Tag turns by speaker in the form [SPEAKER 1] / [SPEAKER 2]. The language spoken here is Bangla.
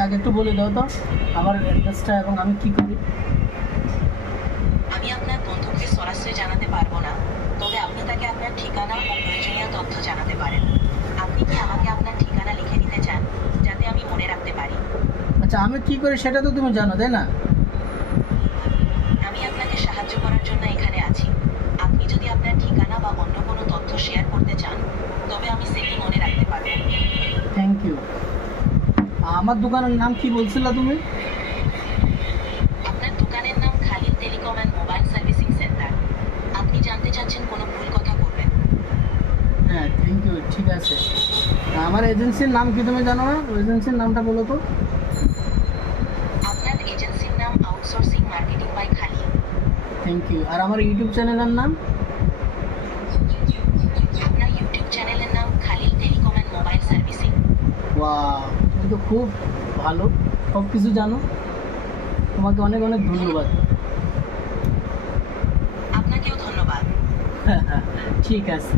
[SPEAKER 1] তাকে একটু বলে দাও তো আমার অ্যাড্রেসটা এবং আমি কি করি?
[SPEAKER 2] আমি আপনার বন্ধুকে সরাসরি জানাতে পারব না তবে আপনি তাকে আপনার ঠিকানা ও প্রয়োজনীয় তথ্য জানাতে পারেন। আপনি কি আমাকে আপনার ঠিকানা লিখে দিতে চান যাতে আমি মনে রাখতে পারি?
[SPEAKER 1] আচ্ছা আমি কি করি সেটা তো তুমি জানো তাই না?
[SPEAKER 2] আমি আপনাকে সাহায্য করার জন্য এখানে আছি। আপনি যদি আপনার ঠিকানা বা অন্য কোনো তথ্য শেয়ার করতে চান তবে আমি সেটি মনে রাখতে পারব।
[SPEAKER 1] থ্যাংক ইউ আমার দোকানের নাম কি বলছিলা তুমি?
[SPEAKER 2] আপনার দোকানের নাম Khalid telecom and mobile servicing centre. আপনি জানতে চাচ্ছেন কোনো ভুল কথা করবেন
[SPEAKER 1] হ্যাঁ থ্যাংক ইউ ঠিক আছে। আমার এজেন্সির নাম কি তুমি জানো না? এজেন্সির নামটা বলো তো।
[SPEAKER 2] আপনার এজেন্সির নাম আউটসোর্সিং মার্কেটিং বাই খালি
[SPEAKER 1] থ্যাংক ইউ আর আমার ইউটিউব চ্যানেলের নাম?
[SPEAKER 2] আপনার ইউটিউব চ্যানেলের নাম Khalid telecom and mobile servicing.
[SPEAKER 1] ওয়া তুমি তো খুব ভালো। সব কিছু জানো। তোমাকে অনেক অনেক ধন্যবাদ।
[SPEAKER 2] আপনাকেও ধন্যবাদ।
[SPEAKER 1] ঠিক আছে।